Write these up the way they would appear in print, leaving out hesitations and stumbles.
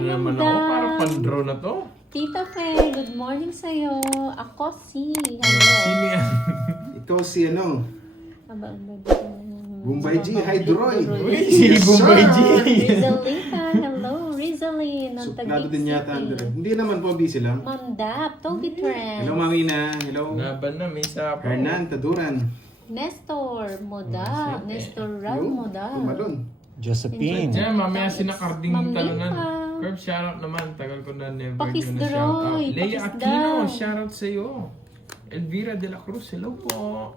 naman Ma'am ako. Dan. Parang pan-draw na to. Tita Fe, good morning sa'yo. Ako si... Sino yan? Ito si ano, Bombay G, hi Duroy. Uy, si Bombay G. Rizalita, hello. Rizalin, ng Suplado Taguig din yata City. Andre. Hindi naman po, busy lang. Ma'am Dap, Toby Trend. Hello Mamina, hello. Laban na, may sapo. Hernan Taduran. Nestor Moda. Nestor Ral Moda. Tumalon. Josephine. Diyan, mamaya sinakarding Ma'am talunan. Limpa. Curb, shoutout naman. Tagal ko na never Pakis ko na shoutout. Duroy, Leia pakis Aquino, daw. shoutout sa'yo. Elvira de la Cruz, hello po.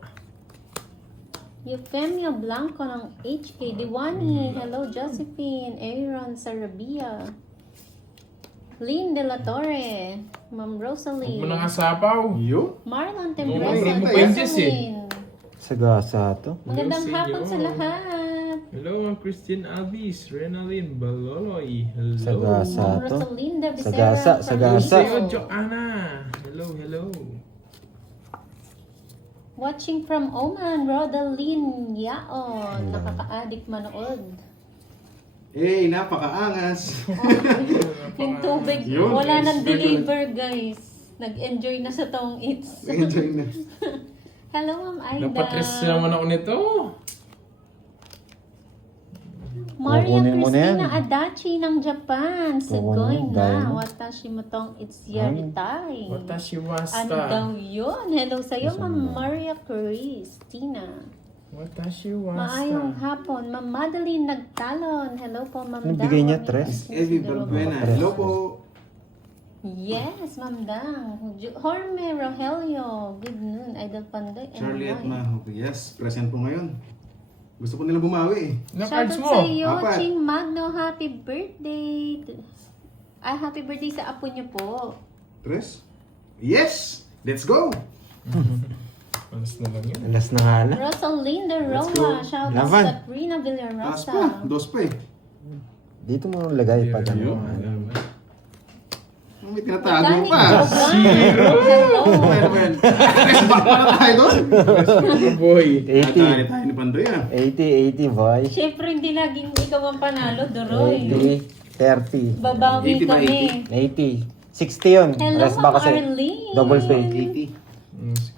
Eufemia Blanco ng HK Diwani. Hello, Josephine. Aaron Sarabia. Lynn De La Torre. Ma'am Huwag Rosalie. mo nang asapaw. Yo. Marlon Okay, Tembresa. mo pa yung Jess eh. Jocelyn. Sagasa to. Magandang Hello sa hapon inyo. sa lahat. Hello, ang Christine Alvis, Renalyn Baloloy. Hello. Sagasa. Ma'am to. Rosalinda Becerra. Sagasa, from sagasa. Sa'yo, Rizal. Joanna. Hello, hello. Watching from Oman, Rodalyn Yaon. Nakaka-addict manood. Eh, napakaangas. Yung tubig, Yun, wala guys. nang deliver guys. Nag-enjoy na sa tong eats. Enjoy na. Hello, Ma'am Aida. Napatres naman ako nito. Maria Kukunin mo na yan. Cristina Adachi ng Japan. Sugoy Kukunin, na. dahil mo. Watashi mo tong it's yaritai. Watashi Ano wasta. daw yun? Hello sa'yo, Gusto Ma'am mo na. Maria Cristina. Watashi Maayong wasta. hapon. Ma'am Madeline Nagtalon. Hello po, Ma'am Anong Dang. bigay niya, Ma'am Tres? Isis Evie Siguro. Balbuena, hello po. Yes, Ma'am Dang. Jorme Rogelio. Good noon. Idol Panday. and Charlie at Roy. Maho. Yes, present po ngayon. Gusto ko nilang bumawi eh. Na-cards Shoutout mo. sa iyo, Apat. Ching Magno. Happy birthday. Ay, happy birthday sa apo niyo po. Tres? Yes! Let's go! Alas na lang yun. Alas na nga na. Rosalinda Let's Roa. go. Shoutout Laban. sa Trina Taas Villarosa. pa, dos pa eh. Dito mo lagay pag ano. May tinatago Mechanic pa. Hello. Well, well. Tres back pa na tayo doon. Boy. 80. 80. Tayo ni Pandoy ah. 80 boy. Siyempre, hindi laging ikaw ang panalo, Doroy. 80. 30. Babawi 80 ba, kami. 80. 60 yun. Hello, Rest ba Ma'am kasi? Arlene. Double pay. 80.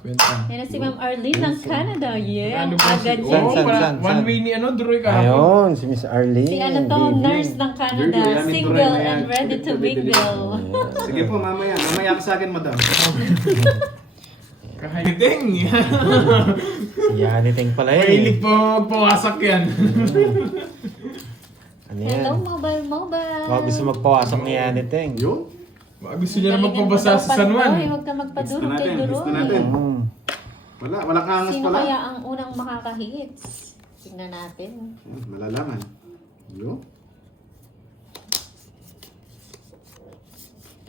50. Yan na si Ma'am Arlene ng Canada. Yeah, Ano ba agad si... siya. Oh, San, para san, one san? way ni ano, Duroy kahapon. Ayun, si Miss Arlene. Si ano to, baby. nurse ng Canada. Virgo, yan, Single Duroy na yan. and ready to mingle. Sige po, mamaya. Mamaya ka sa akin, madam. Kahaiting. Si Yaniting pala yun. Mahilig po magpawasak yan. Ano yan? Hello, mobile. Baka gusto magpawasak ni Yaniting. Yun. Gusto niya na magpabasa sa San Juan. Huwag ka magpadurog kay Gusto natin. Doroy. Walang angas Sino pala. kaya ang unang makaka-hits? Tingnan natin. Malalaman. Yun.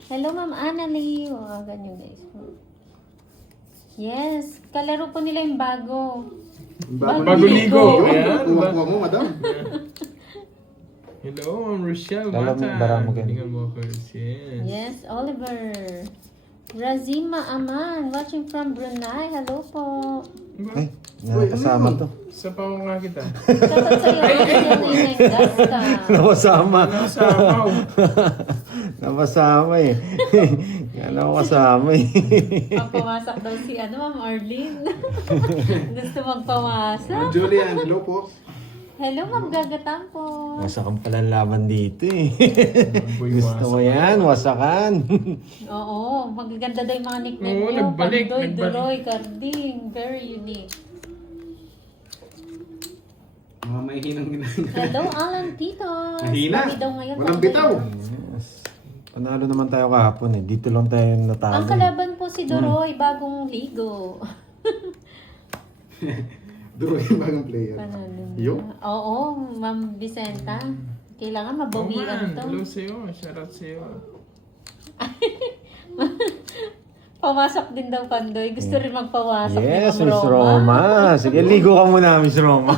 Hello, Ma'am Annalie. Ganyan guys. Yes, kalaro po nila yung bago. Bago ligo. Ayan. Kuha mo, madam. Hello, I'm Rochelle Alam mo, Mata. bara mo ganun. Tingnan mo ako. Yes. Yes, Oliver. Razima Aman, watching from Brunei. Hello po. Ay, nakasama to. Sa paw nga kita. Shoutout sa iyo, Angeline Gasta. Napasama. Nasapaw. Napasama eh. Yan ako kasama eh. Magpawasak daw si Ma'am Arlene. Gusto magpawasak. Julian, hello po. Hello, Ma'am Gagatang po. Wasakan pala ang laban dito eh. Boy, Gusto mo yan, wasakan. Oo, magaganda daw yung mga nickname Oo, niyo. nagbalik, Pandoy, nagbalik. Duroy, Carding. Very unique. Mga maihinang ginagawa. Hello, Alan Tito. Mahina. Sabi daw ngayon, Walang Pandoy. bitaw. Yes. Panalo naman tayo kahapon eh. Dito lang tayo natalo. Ang kalaban po si Duroy, bagong ligo. Duro yung bagong player. Panalo Yo. na. Oo, Ma'am Vicenta. Kailangan Oh mabawian man, to. hello sa'yo. Shoutout sa'yo. Pamasok din daw Pandoy. Gusto rin magpawasok Yes, ni Miss Ma'am Roma. Roma. Sige, ligo ka muna, Miss Roma.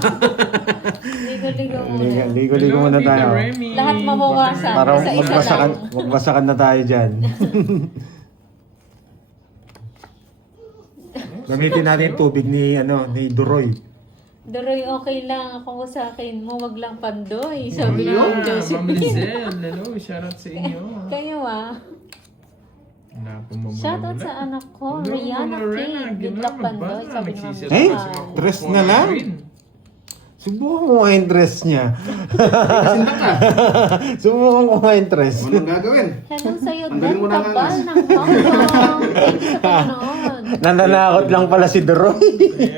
Ligo-ligo muna. Ligo-ligo Hello, muna Tita tayo. Remy. Lahat mabawasan. Para Sa isa magbasakan, lang. magbasakan na tayo dyan. Gamitin natin yung tubig ni Duroy. Doroy, okay lang. Ako sa akin mo, wag lang pandoy. Sabi Hola, ni Ma'am Josephine. Lizelle. Hello, shoutout sa inyo. Kayo Wala pong mamula-mula. Shoutout sa anak ko, Hello, Rihanna Ma'am Lorena. Kate. Good Gano'n, luck pandoy. magbana. Sabi ni Ma'am Nagsiset Eh, up si Juan. Ma'am dress Coco na lang. Green. Subukan ko nga yung dress niya. Kasinta ka. Subukan ko nga yung dress. Anong gagawin? Hello sa'yo, Tanggalin Dan mo na ang Cabal angas. ng Hong Kong. Thank you sa panonood. Nananakot lang pala si Doroy.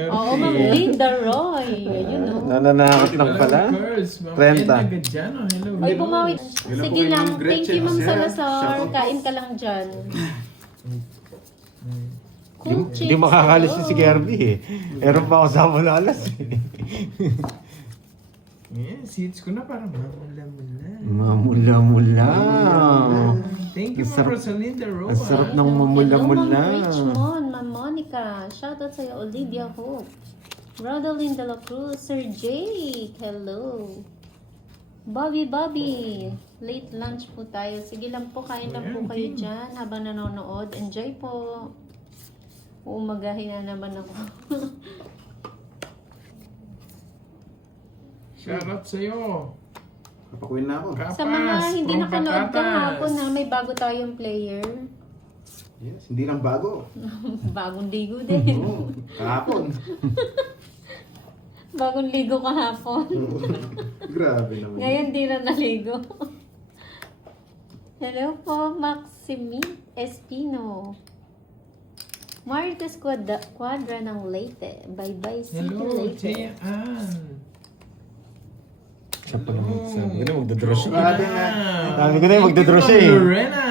Oo, Ma'am Linda Roy. Ayun, no? Nananakot lang pala. Hello, girls. Ma'am 30. Edna Gadiano. Hello. Oy, hello. bumawi. Hello Sige po kay lang. Ma'am Thank you, Gretchen Ma'am Sierra. Salazar. Shoutout po. Kain ka lang dyan. Cool Hindi makakalis si Kirby eh. Meron pa ako sa mulalas eh. Yeah, seats ko na para mamula-mula. Mamula-mula. Thank you, Ang Ma'am sarap- Rosalinda Roa. ang sarap ng Hello, mamula-mula. Ma'am Richmond, Ma'am Monica. Shoutout sa'yo, Olivia Hope. Rodeline De La Cruz, Sir Jake. Hello. Bobby. Late lunch po tayo. Sige lang po, kain lang po kayo dyan habang nanonood. Enjoy po. Uumagahin na naman ako. Shoutout sa'yo. Kapakuin na ako. Kapas, Sa mga hindi from nakanood Patatas. kahapon na may bago tayong player. Yes, hindi lang bago. Bagong ligo din. Oo, kahapon. Bagong ligo kahapon. Grabe naman. Ngayon di na naligo. Hello po, Maximi Espino. Marites Quadra ng Leyte. Bye-bye, see you Hello, later. Tia Ann. Siya pala magsabi ko na magdadraw siya. Grabe nga. Sabi ko na yung magdadraw siya eh. Lorena.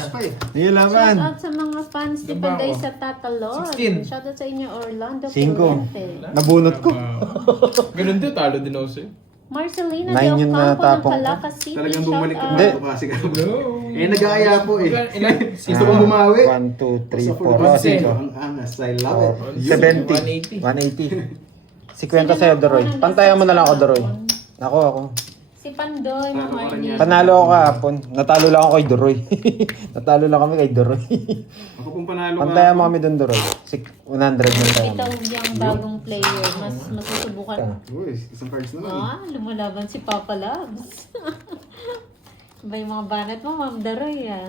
Spy. Hindi laban. Shout out sa mga fans ni Diba Panday ako? sa Tatalon. 16. Shout out sa inyo, Orlando 5. Florente. Nabunot ko. Ganun din, talo din ako sa'yo. Marcelina 9 de yun na Ocampo ng tapong ko. Calacas City. Talagang Shout bumalik out. ang bago kasi kahapon. Hello. Eh, nag-aaya po eh. Ilan? Gusto kong bumawi. 1, 2, 3, Sa 4. full Oh, sige. 5. Ang angas, I love it. 70. 180. 50 sa'yo, Doroy. Pantayan mo na lang ako, Doroy. Ako. Si Pandoy, Ma'am Talo ka rin Arnie. yan. Panalo ako kahapon. Natalo lang ako kay Doroy. Natalo lang kami kay Doroy. Ako kung panalo Pantayan mo kami doon, Doroy. 100 na tayo. Ito yung bagong player. Mas masusubukan. Uy, isang cards na lang. Ah, lumalaban si Papa Labs. Ba yung mga banat mo, Ma'am Daroy ah.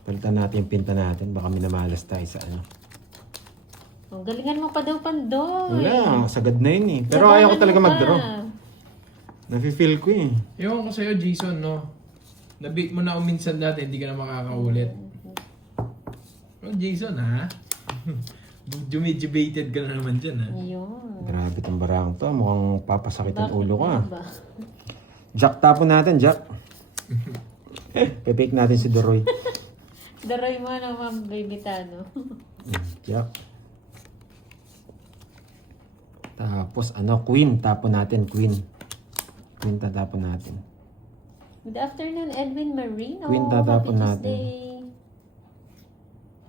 Palitan natin yung pinta natin. Baka minamalas tayo sa ano. Oh, galingan mo pa daw, Pandoy. Wala, sagad na yun eh. Pero ayaw ko talaga mag-draw. Nafe-feel ko eh. Ewan ko sa'yo, Jason, no? Na-beat mo na ako minsan dati, hindi ka na makakaulit. Oh, Jason, ha? Jumijubated ka na naman dyan, ha? Yun. Grabe tong barang to. Mukhang papasakit ang ulo ko ah. Ba? Jack, tapon natin, Jack. Pepake natin si Doroy. Daroy mo na, Ma'am Baby Tano. Jack. Tapos Queen. Tapon natin, Queen. Queen tatapon natin. Good afternoon, Edwin Marino. Queen, tatapon Happy natin. Tuesday.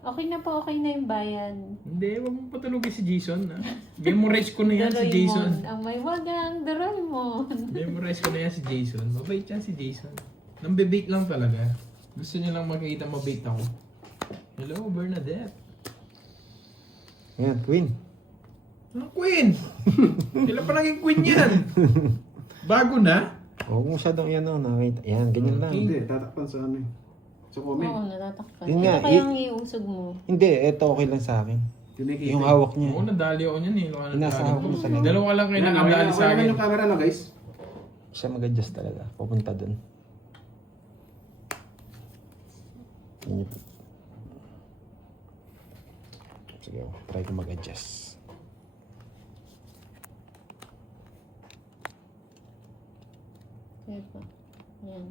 Okay na po, okay na yung bayan. Hindi, wag mo patulogin si Jason, ha? Memorize ko na yan si Jason. Doraemon. Ang may wagang Doraemon. Memorize ko na yan si Jason. Mabait yan si Jason. Nambibait lang talaga. Gusto niya lang makikita mabait ako. Hello, Bernadette. Yan, Queen. Ano, Queen? Kailan pa naging Queen yan? Bago na? Huwag mo masyadong yan, nakita. Yan, ganyan lang. Hindi, tatakpan sa ano eh. Sa comment. Oo, natatakpan. Yun Ito nga, kayang iusog mo. Hindi, eto okay lang sa akin. Kinikita. Yung hawak niya. Oo, nadali ako niyan eh. Inasahan ko talaga. Dalawa lang kayo Ayan, nakadali sa okay naman akin. yung camera no guys. Siya mag-adjust talaga. Pupunta dun. Sige, try ko mag-adjust. Kaya po. Yan.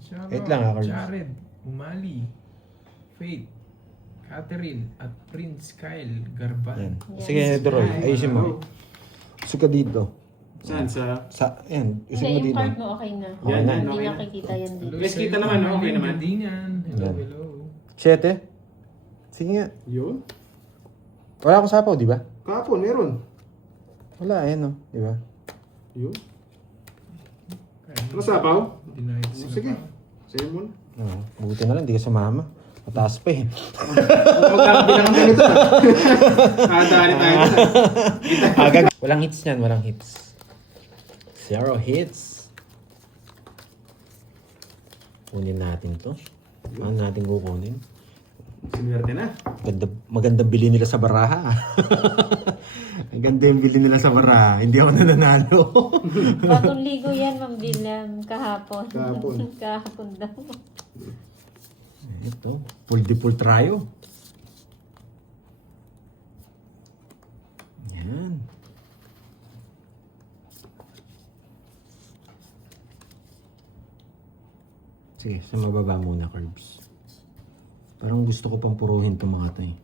Shoutout, Wait lang, Cards. Jared, Umali, Faith, Catherine, at Prince Kyle Garban. Yan. Yes. Sige, Doroy. Ayusin mo. Suka dito. Saan? Sa... Ayan. Ayusin mo Hindi, yung dito. card mo okay na. Yan, yan. Hindi Okay na. nakikita yan dito. Guys, kita naman, okay naman. Dingan. Hello, Yan. hello. 7. Sige nga. Yun? Wala akong sapaw, di ba? Kahapon, meron. Wala, ayan o. Di ba? Yun? Ano sapaw? Hindi na ito sila Sige. pa. Sa'yo muna. Oo. Buti na lang, di ka sumama. Mataas pa eh. Magkakabilang ang ganito. Nakadali tayo na. Walang hits yan, walang hits. 0 hits. Kunin natin to. Ano natin kukunin? Sinuwerte na. Maganda bili nila sa baraha. Ang ganda yung bili nila sa baraha. Hindi ako nananalo. Bagong ligo yan, Ma'am Bilam. Kahapon. Kahapon. Kahapon daw. Ito, full de full tryo. Yan. Sige, sa mababa muna, Curbs. Parang gusto ko pang puruhin itong mga to eh.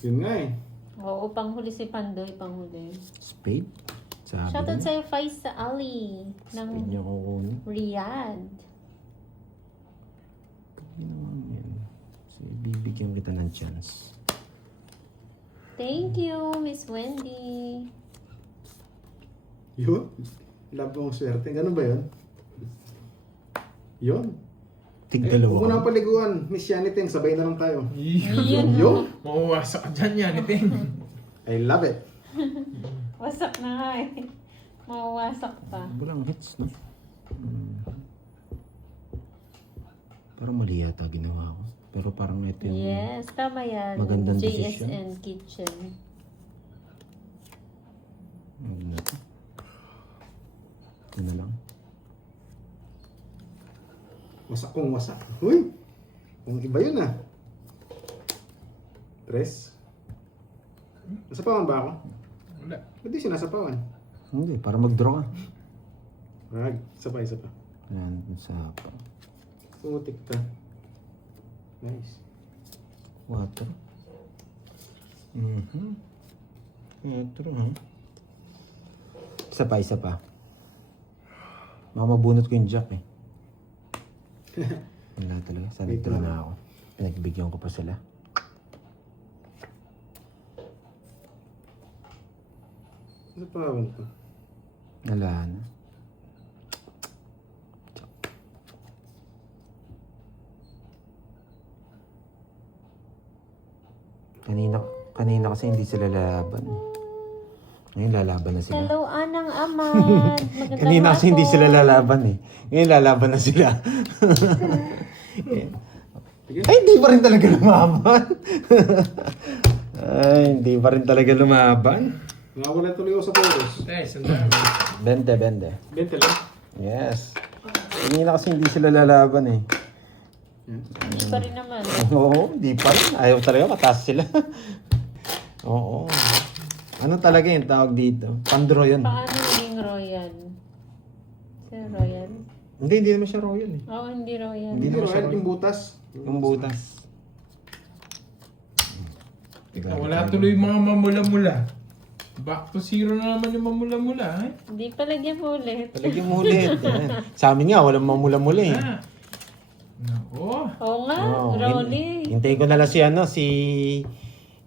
Yun nga eh. Oo, panghuli si Pandoy, panghuli. Spade. Sabi Shoutout niya. sa'yo, Faisa Ali ng Spade niya kukunin. Riyadh. Yun naman yun. So, bibigyan kita ng chance. Thank you, Miss Wendy. Yun. Love mong swerte. Ganun ba yun? Yun. Tig Huwag mo dalawa. na paliguan. Miss Yaniteng, sabay na lang tayo. Yun. Yun. Mauwasak ka dyan yan, iting. I love it. Wasak na nga eh. Mawawasak pa. Walang hits, no? Parang mali yata ginawa ko. Pero parang ito yung... Yes, tama yan. Magandang JSN Kitchen. Ano na ito? Ito na lang. Wasak kong wasak. Uy! Kung iba yun ah. Tres. Nasapawan ba ako? Wala. Ba't di sinasapawan? Hindi, para mag-draw ka. Isa pa, isa pa. Yan, sa... Pumutik ka. Nice. Water. Water, ha? Isa pa, isa pa. Mamabunot ko yung jack, eh. Wala talaga. Sana Wait ito lang. na ako. Pinagbigyan ko pa sila. Nasapawan ko. Wala na. Kanina kasi hindi sila lalaban. Ngayon lalaban na sila. Hello, Anang Amad. Magandang Kanina kasi hindi hapon. sila lalaban eh. Ngayon lalaban na sila. Sige. Ay, hindi pa rin talaga lumaban. Ay, hindi pa rin talaga lumaban. Nakawala tuloy ako sa photos. Tay, sandali. Bende. 20 lang. Yes. Kanina kasi hindi sila lalaban eh. Hindi pa rin naman. Oo, hindi pa rin. Ayaw talaga, mataas sila. Oo. Ano talaga yung tawag dito? Pandro yun. Paano naging royal? Si royal? Hindi naman siya royal eh. Oo, hindi royal. Hindi Hindi naman siya right, yung butas. Yung butas. Tika, wala tuloy yung mga mamula-mula. Back to zero na naman yung mamula-mula, eh. Hindi pa lagyan mo ulit. Talagyan mo ulit. Yan. Sa amin nga, walang mamula-mula eh. Ah. Nako. Oo nga, Oo, Rolly. Hintayin ko na lang si ano,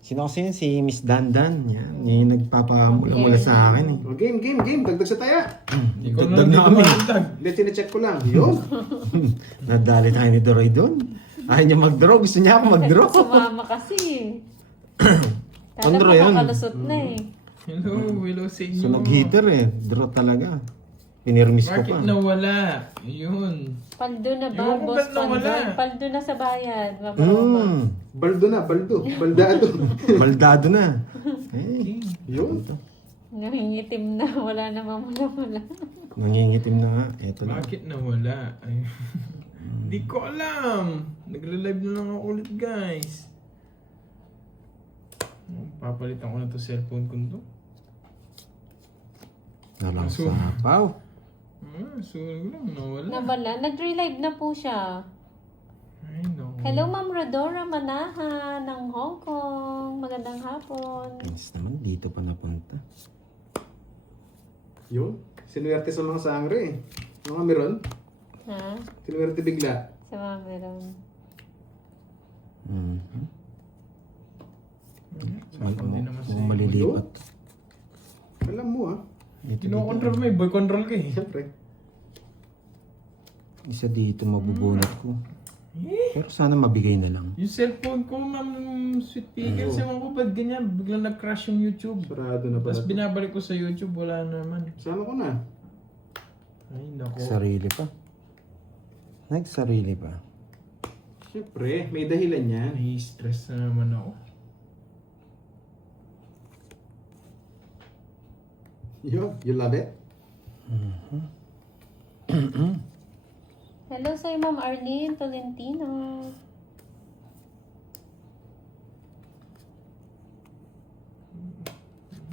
Sino kasi yun? Si Miss Dandan. Yan. Yan yung nagpapamula-mula sa akin eh. Oh, game. Dagdag sa taya. Hindi ko Dagdag na namin. dagdag. Hindi, sinecheck ko lang. Yun. Nadali tayo ni Doroy doon. Ayaw niya mag-draw. Gusto niya ako mag-draw. Sumama kasi. Kala Andro mo yun. kakalusot na eh. Hello, hello sa inyo. Sunog heater eh. Draw talaga. Pinirmis ko Bakit pa. nawala? Ayun. Paldo na ba, Ewan ko boss ba't nawala? Pandoy? Paldo na sa bayan. Maparoma. Baldo na, baldo. Baldado. Baldado na. Eh, Yun. Nangingitim na. Wala na mamula-mula. nangingitim na nga. Eto na. Bakit nawala? Ayun. Hindi ko alam. Nagla-live na lang ako ulit, guys. Papalitan ko na to cellphone ko to. Nalang sapaw. Sunog lang, nawala. Nabala. Nag-relive na po siya. Ay, no. Hello, Ma'am Rodora Manaha ng Hong Kong. Magandang hapon. Pins naman, dito pa napunta. Yun. Sinuwerte sa mga sangre eh. Mga meron. Ha? Sinuwerte bigla. Sa mga meron. Sapaw din naman sa'yo. Malilipat. Alam mo ah. Dito, Kino-control mo eh, boy control ka eh. Siyempre. Isa dito mabubunot ko. Pero sana mabigay na lang. Yung cellphone ko, ma'am, Sweet Pickles, ewan ko ba't ganyan, biglang nag-crash yung YouTube. Sarado na pala. Tapos binabalik ko sa YouTube, wala naman. Sama ko na. Ay, nako. Sarili pa. Nagsarili pa. Siyempre, may dahilan yan. Nai-stress na naman ako. You love it? Hello sa'yo, Ma'am Arlene Tolentino.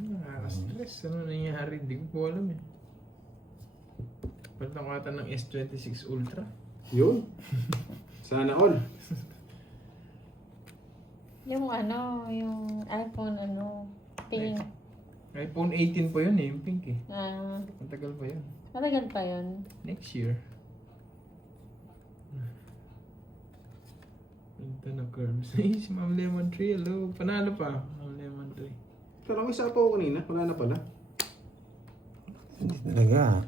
Nakaka-stress. Ano nangyari? Hindi ko po alam eh. Palit ako ata ng S26 Ultra. Yun. Sana all. Yung yung iPhone pink. iPhone 18 pa yun eh, yung pink eh. Matagal pa yun. Matagal pa yun. Next year. Ito na curves. Ay, si Ma'am Lemon Tree, hello. Panalo pa, Ma'am Lemon Tree. Kala ko isa pa ako kanina. Wala na pala. Hindi talaga.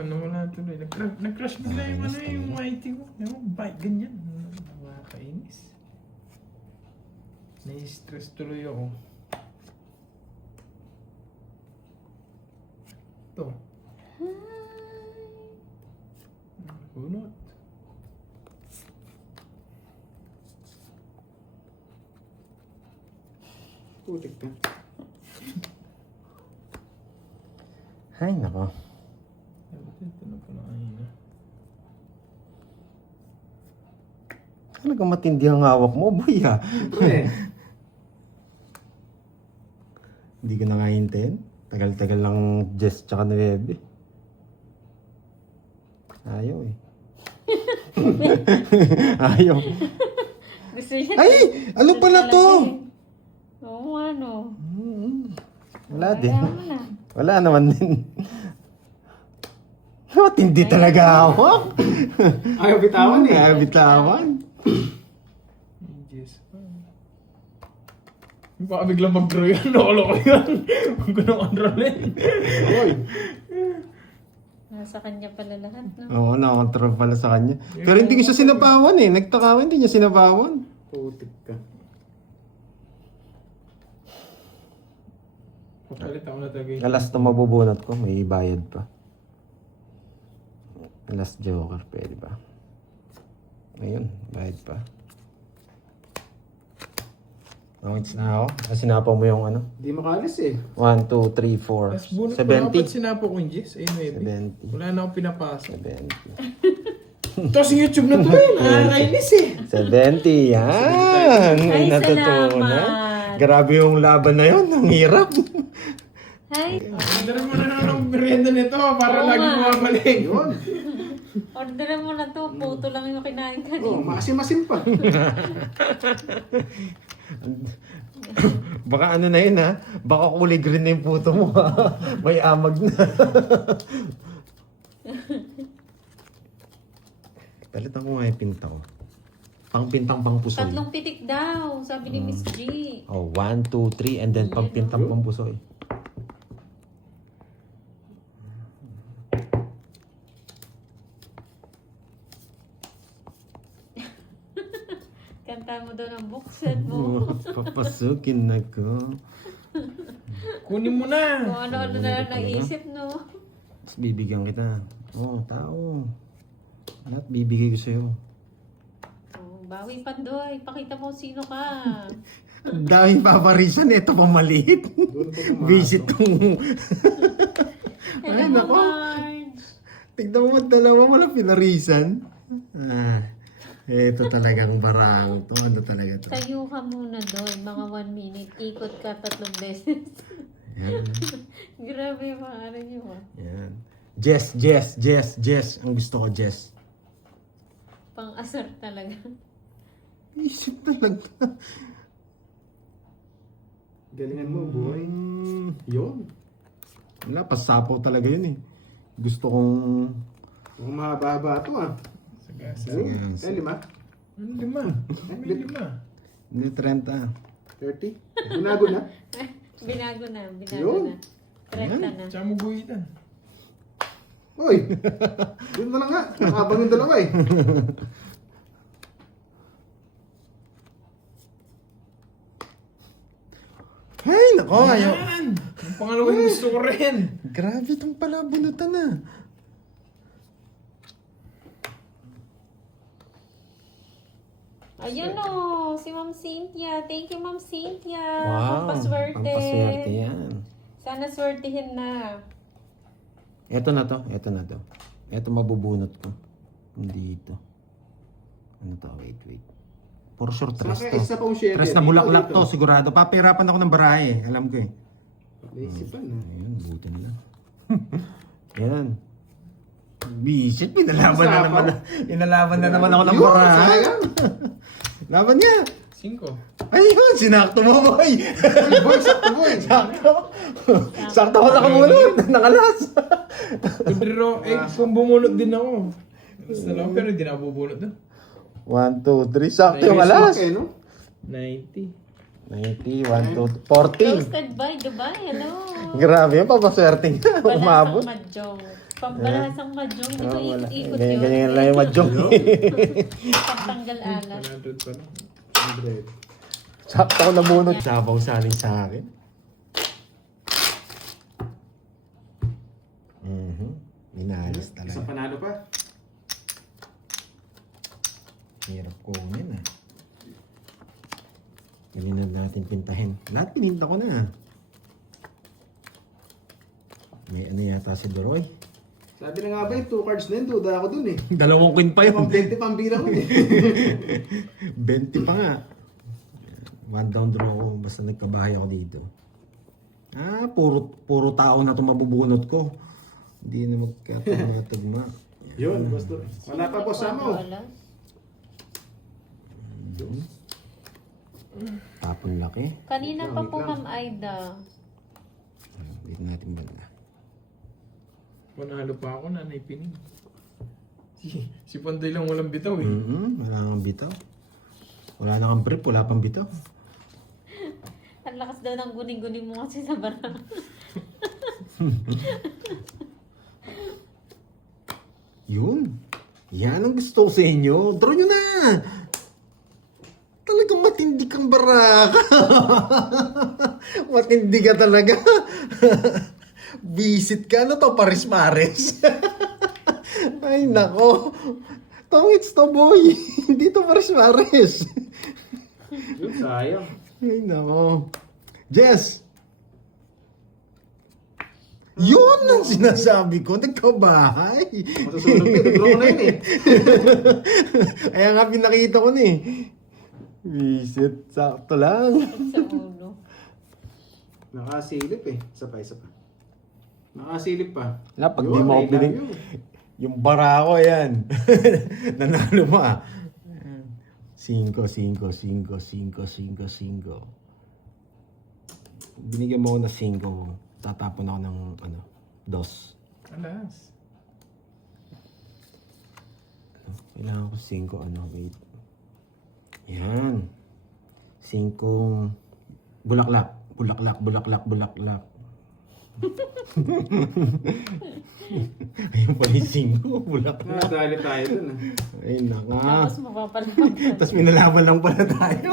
Wala tuloy. Nag-crash bigla yung yung IT ko. Yung bike, ganyan. Nakakainis. Nai-stress tuloy ako. Ito. Bunot. Putik ka. Ay, nako. Ito na pala kanina. Talagang matindi ang hawak mo, boy ha. Siyempre. Hindi ko na kaintin. Tagal-tagal lang Jess tsaka 9. Ayaw eh. Ayaw. Gusto niya. Ay! Ano pala to? Oo, Wala din. Ayaw mo na. Wala naman din. Matindi talaga hawak. Ayaw bitawan eh. Ayaw bitawan. Yes. Baka biglang mag-grow yan. Lolo ko yan. Huwag ko nang kontrolin. Oy. Nasa kanya pala lahat, no? Oo, nakakontrol pala sa kanya. Pero hindi ko siya sinapawan eh. Nagtaka ko, hindi niya sinapawan. Putik ka. Papalit ako na tagay. Last na mabubunot ko, may bayad pa. Last joker, pwede ba? Ayun, bayad pa. Rounds na ako. Sinapaw mo yung ano? Di makalis eh. 1, 2, 3, 4, Tapos bunot ko na kapag 70. sinapo ko yung Jess. Ay, 9. 70. Wala na akong pinapasok. 70. Ito sa YouTube na to eh. Nakakainis eh. 70, yan! May Ay, natutunan. salamat. Grabe yung laban na yun. Ang hirap. Hi! Orderan mo na naman ang merienda nito para Oo lagi nga. bumabalik. Yun. Orderan mo na to. Puto lang yung kinain ka Oh, maasim-asim pa. Baka ano na yun ha? Baka kulay green na yung puto mo ha? May amag na. Palitan ko nga yung pinta ko. Pangpintang pangpusoy. 3 pitik daw, sabi ni Miss G. Oh, 1, 2, 3, and then pangpintang pangpusoy. Kanta mo daw ng book set mo. Papasukin na ko. Kunin mo na. Kung ano-ano na lang naisip, no? Tapos bibigyan kita. Oh, tao. Lahat bibigay ko sa'yo. Oh, bawi Pandoy, pakita mo sino ka. Ang daming paparisan. Ito pa maliit. Doon pa pumasok. Visit tong... Hello, Ay, nako. Marge. Tignan mo ang dalawa mo lang pinarisan. Ito talagang barang to. Ano talaga to? Tayo ka muna doon, mga 1 minute. Ikot ka 3 beses. Yan. Grabe yung mga ano nyo, ah. Yan. Jess. Ang gusto ko, Jess. Pang-asar talaga. Isip talaga. Galingan mo, boy. Yun. Wala, pasapaw talaga yun eh. Gusto kong... Mukhang mahaba-haba ito ah. Sagasa. Yun. Sige. 5? Lima. May 5. Hindi 30. 30? Binago na? Binago na. Yun. 30 na. Tsaka mo guhitan. Uy! Yun na lang nga. Nakabang yung dalawa eh. nako, ayaw. Yan! Yung pangalawa yung gusto ko rin. Grabe itong palabunutan na. Ayun o, si Ma'am Cynthia. Thank you, Ma'am Cynthia. Wow, Pampaswerte. pampaswerte yan. Sana swertihin na. Ito na to. Ito mabubunot ko. Dito. Ano to? Wait. For sure, tres Saka to. isa pang share. Tres na bulaklak to, sigurado. Papirapan ako ng barahe, alam ko eh. Naisipan na. Ayun, buti na lang. Yan. Bisit, pinalaban na naman. Pinalaban na naman ako ng barahe. Sayang. Laban niya. 5. Ayun, sinakto mo, boy. Boy, sakto boy. Sakto ako nakabunot. Nakalas. Pero, kung bumunot din ako. Basta lang, pero hindi na ako bubunot doon. 1, 2, 3. Sakto yung alas. Okay, no? 90. 90, 1, 2, 40. Toasted by Dubai. Hello. Grabe yan, papaswerte nga. Umabot. Balasang Madjong. Pambalasang Madjong. Hindi ko Wala. ikot yun. Ganyan lang yung madjong. Pagtanggal alat. 100 pa lang. 100. Sakto ko nabunot. Sabaw salin sa akin. Minayos Isa talaga. panalo pa. Hirap kunin ah. Hindi na natin pintahin. Lahat pininta ko na. May ano yata si Doroy. Sabi na nga ba yung 2 cards na yun, duda ako dun eh. Dalawang queen pa Pang yun. 20 pambira ko eh. 20 pa nga. One down draw ko. Basta nagkabahay ako dito. Puro tao na itong mabubunot ko. Hindi na magkatagma. Yun, gusto. Wala pa boss mo. Doon. Tapon laki. Kanina pa po, Ma'am Aida. Dito natin banda. Panalo pa ako, Nanay Pining. Si Panday lang walang bitaw eh. Wala nang bitaw. Wala nang brief, wala pang bitaw. Ang lakas daw ng guni-guni mo kasi sa barang. Yun. Yan ang gusto ko sa inyo. Draw nyo na! Talagang matindi kang baraka. Matindi ka talaga. Visit ka. Ano to? Paris-Paris. Ay, nako. Tongits to, boy. Hindi to Paris-Paris. Yun, sayang. Ay, nako. Jess! Yun ang sinasabi ko. Nagkabahay. Masusunod ko, draw ko na yun eh. Kaya nga pinakita ko na eh. Visit. Sakto lang. Sa ulo. Nakasilip eh. Isa pa. Nakasilip pa. Wala, pag Yun, di mo I love opening, you. yung bara ko yan. Nanalo mo ah. 5, 5, 5, 5, 5, 5. Binigyan mo ako ng 5. Tatapon ako ng 2. Alas. Kailangan ko 5 wait. Yan. 5 bulaklak. Ayun pala yung 5 bulaklak. Nadali tayo dun ah. Ay naka. Tapos mapapalaman. Tapos minalaban lang pala tayo.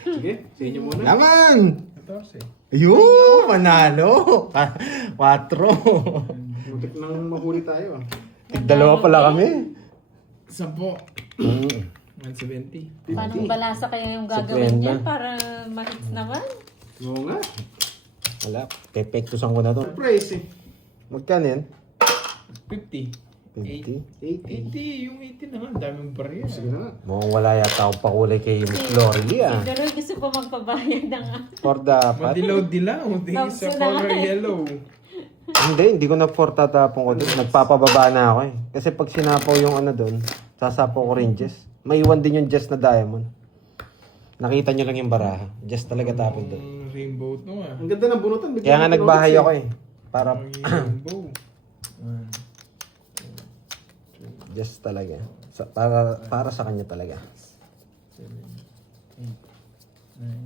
Sige, sa inyo muna. Laman! 14. Ayun! Manalo! 4. Mutik nang mahuli tayo ah. Dalawa pala kami. 10. 170. Paano balasa kaya yung gagawin 50. niyan para ma-hits naman? Oo nga. Wala. Pepektusan ko na to. Surprise eh. Magkano yan? 50. 50. 80. 80. Yung 80 naman. Daming barya. Sige na nga. Mukhang wala yata akong pakulay kay Miss Lorely ah. Si Doroy gusto pa magpabayad ng For dapat. Madilaw-dilaw. Tingin sa Tapos na color nga eh. yellow. Hindi ko na for tatapon ko doon. Nagpapababa na ako eh. Kasi pag sinapaw yung doon, sasapaw ko rin Jess. Maiwan din yung Jess na diamond. Nakita nyo lang yung baraha. Jess talaga tapon doon. Rainbow to ah. Ang ganda ng bunutan. Kaya nga nagbahay ako eh. Para Rainbow. Jess talaga. Para sa kanya talaga.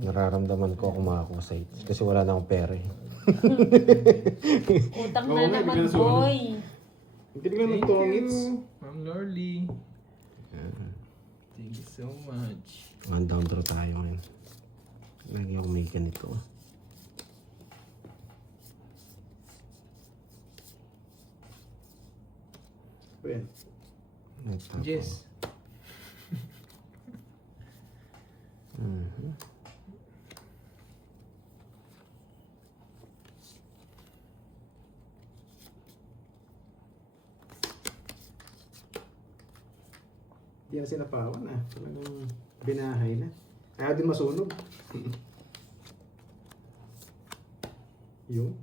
Nararamdaman ko ako makakuha sa ito. Kasi wala na akong pera eh. Utang Oo na nga, naman, bigla sa ulo. boy. Hindi biglang Thank nagtongits. you, Ma'am Lorly. Thank you so much. One down draw tayo ngayon. Lagi ako may ganito. Pa yan. Ito po. Jess. Mhm. Hindi na sinapawan ah. Talagang binahay na. Ayaw din masunog. Yun.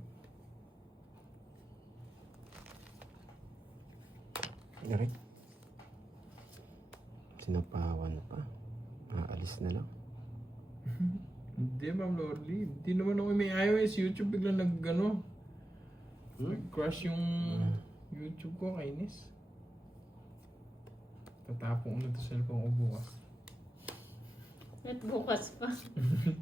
Yari. Sinapawan pa. Aalis na lang. Hindi, Ma'am Lorly. Hindi naman ako may iOS. YouTube biglang nag-ano. Nag-crash yung YouTube ko. Kainis. Tatapong na ito sa cellphone ko bukas. At bukas pa.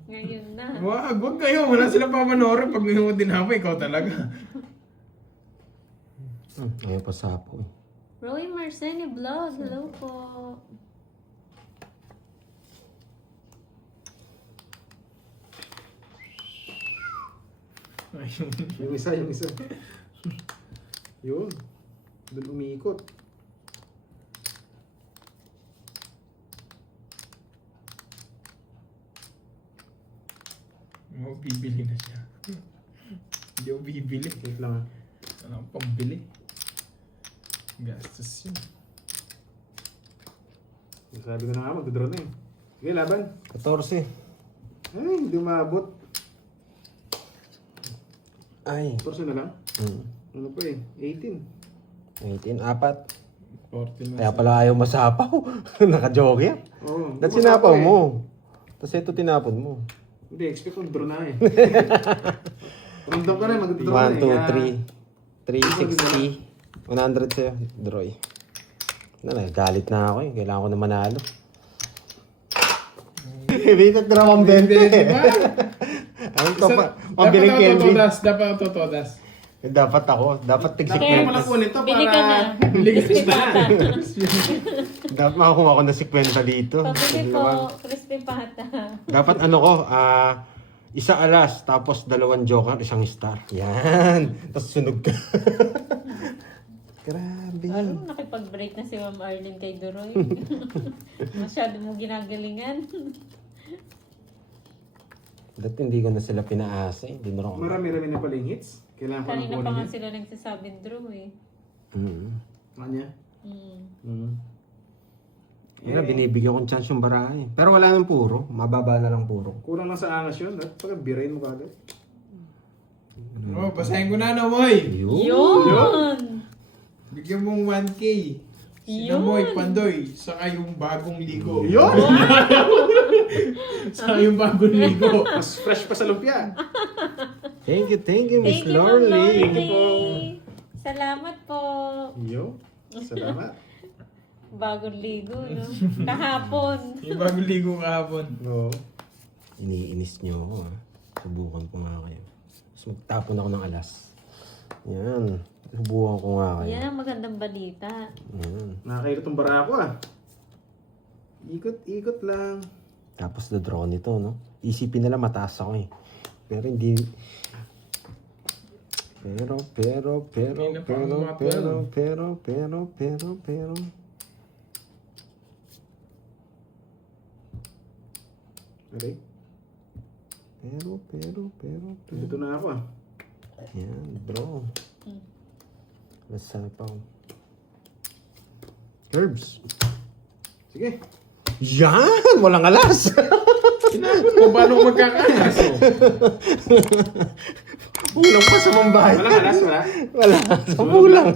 Ngayon na. Wag kayo. Wala sila papanoorin. Pag may din ako, ikaw talaga. Ayaw pa sapo eh. Roy Marceni Vlog, hello po. Ayun. Yung isa, yung isa. Yun. Doon umiikot. Oo, bibili na siya. Hindi ako bibili. Wait lang ah. Ano ang pambili? Gastos yun. Sabi ko na nga, magdodraw na eh. Sige, laban. 14. Ay, hindi umabot. Ay. 14 na lang. Ano pa eh? 18. 18, 4. 40 na. Kaya pala ayaw masapaw. Naka-joke yan. Oo. Ba't sinapaw mo? Tapos ito tinapon mo. Hindi, expect ko draw na eh. Random ka na, magdodraw na 1, eh. 2, 3. 360. 100 sa'yo. Droy. Galit na ako eh. Kailangan ko na manalo. Bitat na naman 20. Ano to pa? Pambiling Kelvin. Dapat ako totodas. Dapat ako. Dapat tig Kaya pala po 50. nito Bili ka na. para... Bili ka Crispy pata. Dapat makakuha ako ng 50 dito. Pabili po, crispy pata. Dapat ano ko, isa alas, tapos 2 joker, 1 star. Yan. Tapos sunog ka. Grabe. Ano, nakipag-break na si Ma'am Arlene kay Duroy. Masyado mo ginagalingan. Dati hindi ko na sila pinaasa eh. Hindi na ako. Marami-rami na pala yung hits. Kailangan ko ng Kanina pa kunin nga yan. sila nagsasabing Drew eh. Kanya? Yan, binibigyan kong chance yung bara eh. Pero wala nang puro. Mababa na lang puro. Kulang lang sa angas yun. Pag birain mo kagad. Oh, basahin ko na boy. Yun! Bigyan mong 1K. Sinamoy, Pandoy, saka yung bagong ligo. Yun! Saka yung bagong ligo. Mas fresh pa sa lumpia. Thank you, Miss Thank you, Ma'am Lorly. Lorly. Salamat po. Yo. Salamat. Bagong ligo, no? Kahapon. Yung bagong ligo kahapon. Oo. Iniinis nyo ako ah. Subukan ko nga kayo. Tapos magtapon ako ng alas. Yan. Subukan ko nga kayo. Yan ang magandang balita. Yan. Nakakairot tong bara ko ah. Ikot lang. Tapos the draw nito, no? Isipin nila mataas ako eh. Pero hindi... Pero... Okay. Pero... Dito na ako ah. Yan, bro. Masapaw. Herbs. Sige. Yan! Walang alas! Sinabot mo, paano magkakalas? Ulang pa sa mambahay. Walang alas, wala. Wala. Sa bulang.